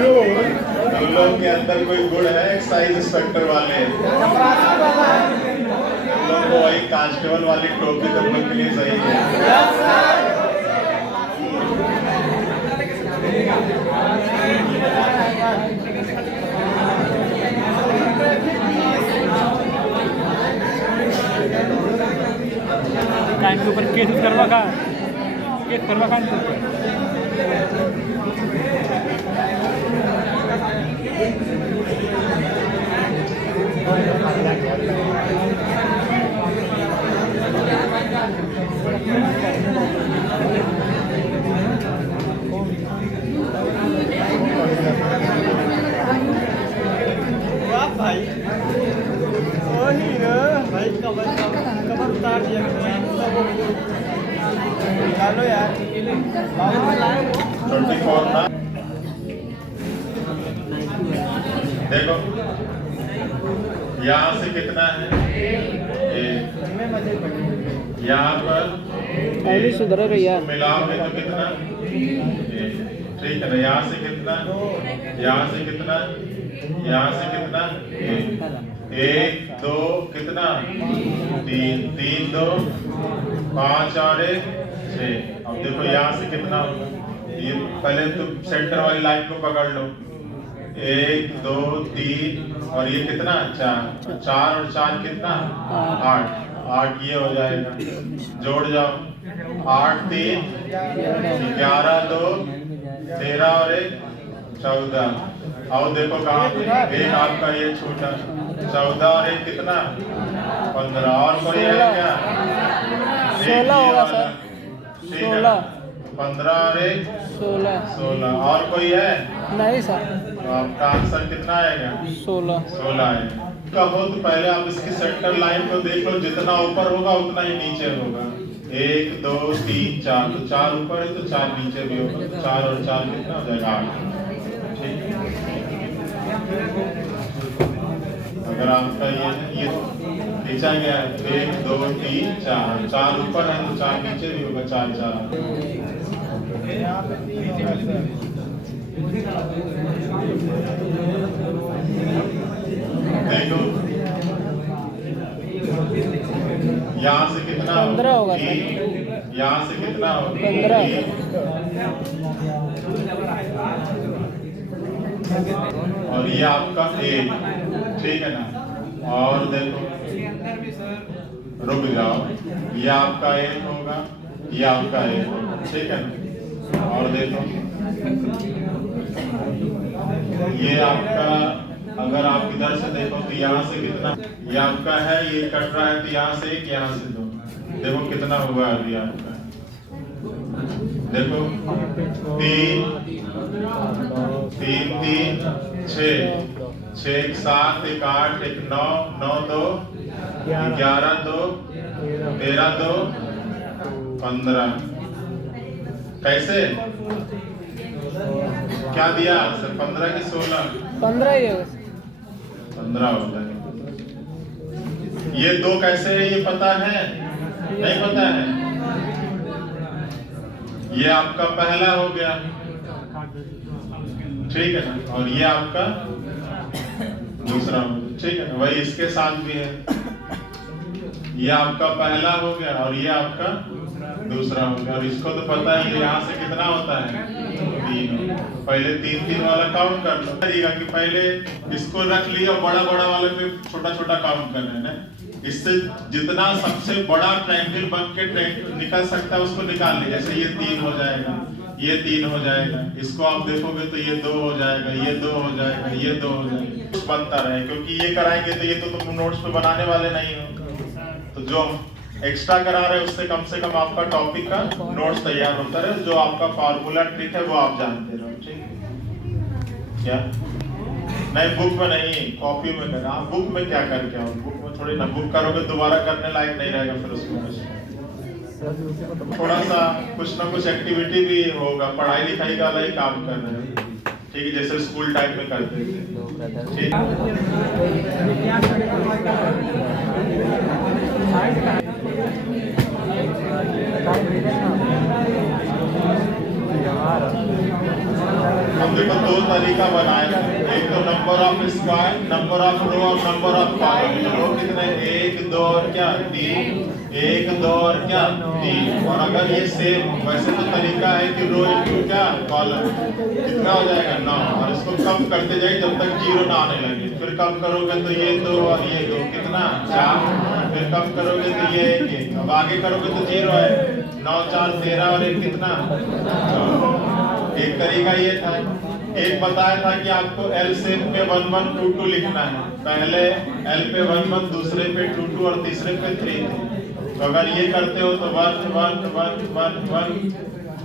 तुम लोग के अंदर कोई गुण है एक्साइज इंस्पेक्टर वाले? तुम लोग को वही कांस्टेबल वाली टोपी तुम लोग के लिए सही है। कान के ऊपर केस करवा का कान के ऊपर। भाई वही ना भाई कबर उतार दिया चलो यार 24 ना देखो यहाँ से कितना है यहाँ पर सुधर भैया मिलाओगे तो कितना ठीक है ना। यहाँ से कितना यहाँ से कितना यहाँ से कितना 1 2 कितना 3 3 2 5 और 1 6। अब देखो यहाँ से कितना ये पहले तुम सेंटर वाली लाइन को पकड़ लो 1 2 3 और ये कितना 4 4 और 4 कितना 8 ये हो जाएगा। जोड़ जाओ 8 3 11 2 13 और 1 14। आओ देखो कहाँ पे एक आपका ये छोटा 14 और 1 कितना 15 और कोई है क्या 16 होगा सर 16 15 और 1 16 और कोई है नहीं सर। तो आपका आंसर कितना आएगा 16 है। कहो तो पहले आप इसकी सेंटर लाइन को देख लो जितना ऊपर होगा उतना ही नीचे होगा 1 2 3 4 तो 4 ऊपर है तो 4 नीचे भी होगा तो 4 और 4 कितना हो जाएगा 8। ठीक अगर आपका ये खींचा गया है 1 2 3 4 4 ऊपर है तो 4 नीचे भी होगा 4 4। देखो यहाँ से कितना 15 होगा यहाँ से कितना होगा 15 और ये आपका 1 ठीक है ना। और देखो रुक जाओ ये आपका 1 होगा ये आपका 1 होगा ठीक है ना। और देखो ये आपका अगर आप इधर से देखो तो यहाँ से कितना ये आपका है ये कट रहा है तो यहाँ से 1 यहाँ से 2 देखो कितना हुआ अभी आपका देखो 3 3 3 6 6 7 1 8 1 9 9 2 11 2 13 2 15। कैसे क्या दिया सर 15 की 16 15 ही होगा 15 होता है। ये 2 कैसे है ये पता है नहीं पता है। ये आपका पहला हो गया ठीक है ना और ये आपका दूसरा हो गया ठीक है ना। वही इसके साथ भी है ये आपका पहला हो गया और ये आपका दूसरा हो गया। और इसको तो पता है यहाँ से कितना होता है 3। पहले 3 3 वाला काउंट कर लो कि पहले इसको रख लिया बड़ा बड़ा वाले पे छोटा छोटा काउंट करना है ना। इससे जितना सबसे बड़ा ट्रायंगल बन के निकल सकता है उसको निकाल लिया। जैसे ये 3 हो जाएगा ये 3 हो जाएगा इसको आप देखोगे तो ये 2 हो जाएगा ये 2 हो जाएगा ये 2 हो जाएगा बनता रहे। क्योंकि ये कराएंगे तो ये तो तुम नोट्स पे बनाने वाले नहीं हो तो जो एक्स्ट्रा करा रहे उससे कम से कम आपका टॉपिक का नोट्स तैयार होता रहे। जो आपका फार्मूला ट्रिक है वो आप जानते रहो ठीक क्या नहीं बुक में नहीं कॉपी में करना। आप बुक में क्या करके आओ बुक में थोड़ी ना बुक करोगे दोबारा करने लायक नहीं रहेगा फिर उसमें कुछ थोड़ा सा कुछ ना कुछ एक्टिविटी भी होगा। पढ़ाई लिखाई का अलग ही काम कर रहे हो ठीक है जैसे स्कूल टाइम में करते थे ठीक। हम देखो दो तरीका बनाए, एक तो number of square, number of row और नंबर ऑफ कॉलम। रो कितने, 1 2 और क्या 3, 1 2 और क्या 3। और अगर ये सेम, वैसे तो तरीका है कि रो इंटू क्या कॉलम, कितना हो जाएगा 9। और इसको कम करते जाइए जब तक 0 ना आने लगे। फिर कम करोगे तो ये 2 और ये 2 कितना 4, फिर कम करोगे तो ये 1, अब आगे करोगे तो 0 है। 9 4 13 और 1 कितना। एक तरीका ये था। एक बताया था कि आपको एल शेप में 1 1 2 2 लिखना है। पहले एल पे 1 1, दूसरे पे 2 2 और तीसरे पे 3 थे। तो अगर ये करते हो तो 1 1 1 1 1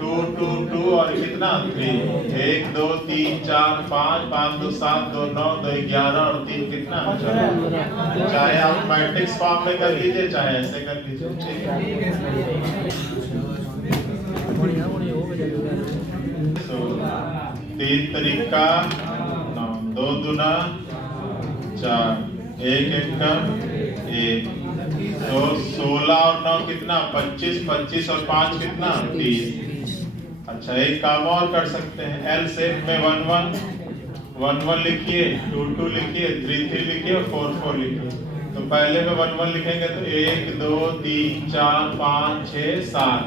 2 2 2 और कितना 3, 1 2 3 4 5 5 2 7 2 9 2 11 और 3 कितना 14। चाहे आप मैट्रिक्स फॉर्म में कर लीजिए, चाहे ऐसे कर लीजिए, ठीक है। तो 3 तरीका 9, 2 दूना 4, 1 1 का 1। तो 16 और 9 कितना 25, 25 और 5 कितना 30। अच्छा, एक काम और कर सकते हैं। एल शेप में 1 1 1 1 लिखिए, 2 2 लिखिए, 3 3 लिखिए और 4 4 लिखिए। तो पहले में 1 1 लिखेंगे तो 1 2 3 4 5 6 7,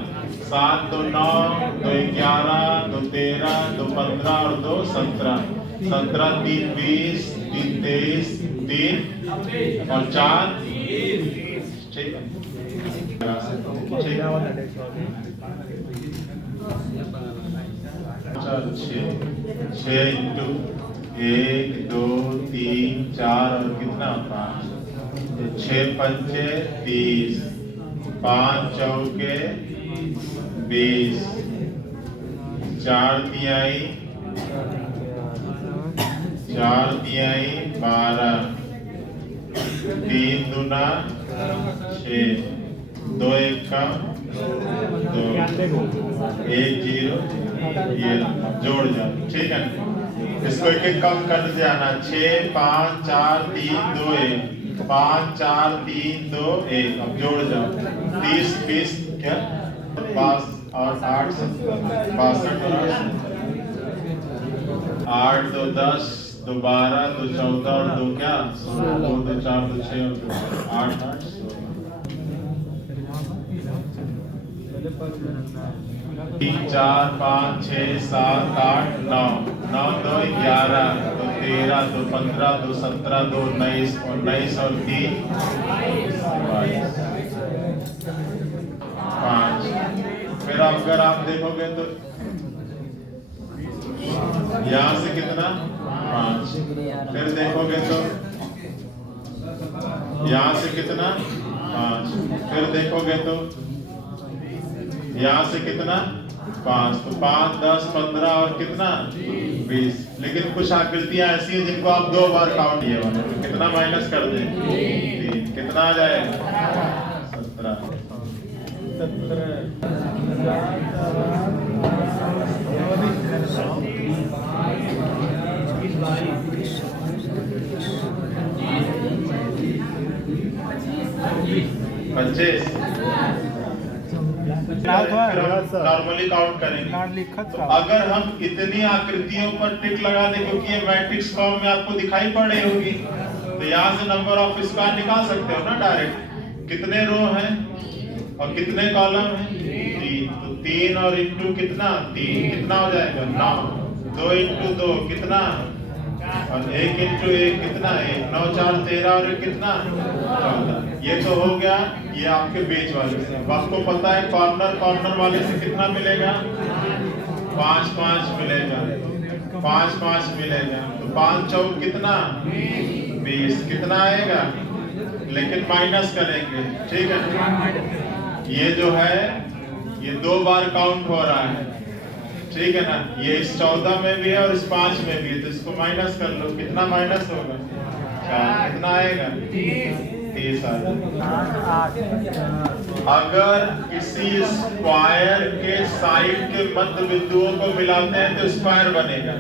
7 2 9 2 11 2 13 2 15 और 2 17, 17 3 20 3 23 3 और 4, ठीक है। अच्छा, 6 इंटू 1 2 3 4 और कितना 5, 6 पंचे 30, 5 चौके 20, 4 तिहाई 12, 3 दूना 6, 2 1 का 2, 1 0, ये जोड़ जाओ, ठीक है। इसको एक एक कम कर जाना। 6 5 4 3 2 1, 5 4 3 2 1। अब जोड़ जाओ। 30 20 क्या 5 और 8 62 और 8 2 10 2 12 2 14 और 2 क्या 2 2 4 2 6 और 2 8 8 3 4 5 6 7 8 9 9 2 11 2 13 2 15 2 17 2 19 19 और 3 5। फिर अगर आप देखोगे तो यहाँ से कितना 5। फिर देखोगे तो यहाँ से कितना 5। फिर देखोगे तो यहाँ से कितना 5। तो 5 10 15 और कितना 20। लेकिन कुछ आकृतियां ऐसी हैं जिनको आप 2 बार काउंट किए वाले, तो कितना माइनस कर दें 3, कितना आ जाएगा 17। नॉर्मली काउंट करेंगे। तो अगर हम इतनी आकृतियों पर टिक लगा दें, क्योंकि ये मैट्रिक्स फॉर्म में आपको दिखाई पड़ रही होगी, तो यहाँ से नंबर ऑफ स्क्वायर निकाल सकते हो ना डायरेक्ट। कितने रो हैं और कितने कॉलम हैं 3। तो 3 और इंटू कितना 3 कितना हो जाएगा 9। 2 इंटू 2 कितना और 1 इंटू 1 कितना 1। 9 4 13 और 1 कितना 14। ये तो हो गया ये आपके बीच वाले से। अब आपको पता है कॉर्नर वाले से कितना मिलेगा 5 5 मिलेगा, 5 5 मिलेगा। तो 5 चौक कितना 20 कितना आएगा, लेकिन माइनस करेंगे, ठीक है। ये जो है ये 2 बार काउंट हो रहा है, ठीक है ना। ये इस 14 में भी है और इस 5 में भी है, तो इसको माइनस कर लो। कितना माइनस होगा 4, कितना आएगा 30 आएगा। अगर किसी स्क्वायर के साइड के मध्य बिंदुओं को मिलाते हैं तो स्क्वायर बनेगा,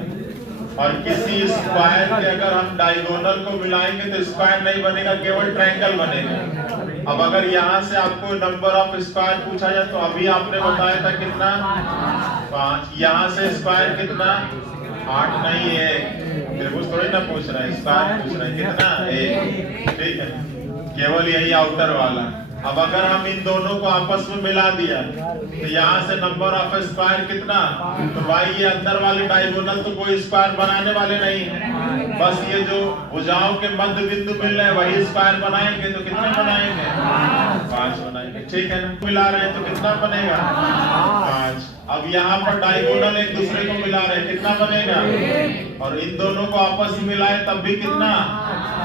और किसी स्क्वायर के अगर हम डायगोनल को मिलाएंगे तो स्क्वायर नहीं बनेगा, केवल ट्रायंगल बनेगा। अब अगर यहाँ से आपको नंबर ऑफ स्क्वायर पूछा जाए तो अभी आपने बताया था कितना 5। यहाँ से स्क्वायर कितना 8 नहीं है, त्रिभुज थोड़ी ना पूछ रहा है, स्क्वायर पूछ रहा है। कितना? 1। ठीक है, केवल यही आउटर वाला। अब अगर हम इन दोनों को आपस में मिला दिया तो यहाँ से नंबर ऑफ स्क्वायर कितना? तो भाई ये अंदर वाले डायगोनल तो कोई स्क्वायर बनाने वाले नहीं है, बस ये जो भुजाओं के मध्य बिंदु मिल रहे हैं वही स्क्वायर बनाएंगे। तो कितने बनाएंगे? 5 बनाएंगे। ठीक है ना, मिला रहे हैं तो कितना बनेगा? 5। अब यहाँ पर डायगोनल एक दूसरे को मिला रहे हैं, कितना बनेगा? और इन दोनों को आपस में मिलाए तब भी कितना?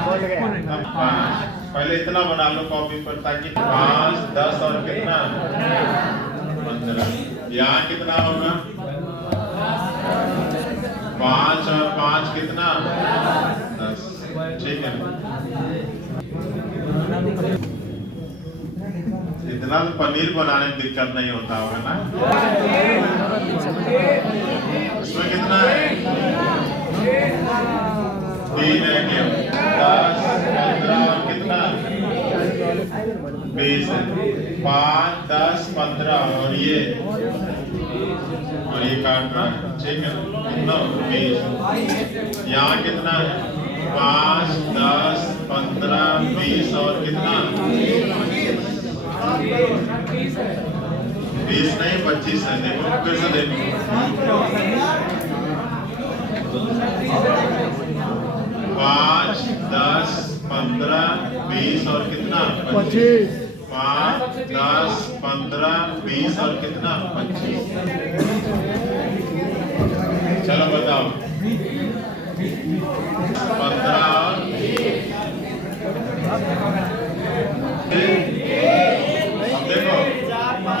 5। पहले इतना बना लो कॉपी पर, ताकि 5, 10 और कितना? 15। यहाँ कितना होगा? 5 और 5 कितना? 10। ठीक है, इतना तो पनीर बनाने में दिक्कत नहीं होता होगा ना? उसमें कितना है? 3 है क्या? 10, 15 और कितना? 20 है। 5, 10, 15 और ये काटना है। ठीक है, कितना? 20। यहाँ कितना है? 5, 10, 15, 20 और कितना? 20 नहीं, 25 है। देखो फिर से देखो, 5, 10, 15, 20 और कितना? 25। 5, 10, 15, 20 और कितना? 25। चलो बताओ, 15 और देखो,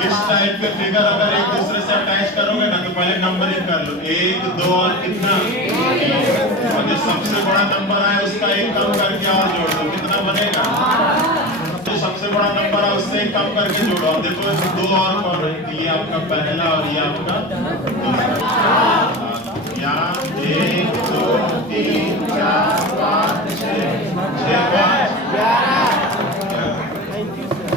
इस टाइप के फिगर अगर एक दूसरे से अटैच करोगे ना तो पहले नंबरिंग कर लो, 1, 2 और कितना? और जो सबसे बड़ा नंबर आए उसका 1 कम करके और जोड़ दो, कितना बनेगा? जो सबसे बड़ा नंबर है उससे 1 कम करके जोड़ो। और देखो 2 और कौन है? ये आपका पहला और ये आपका दूसरा।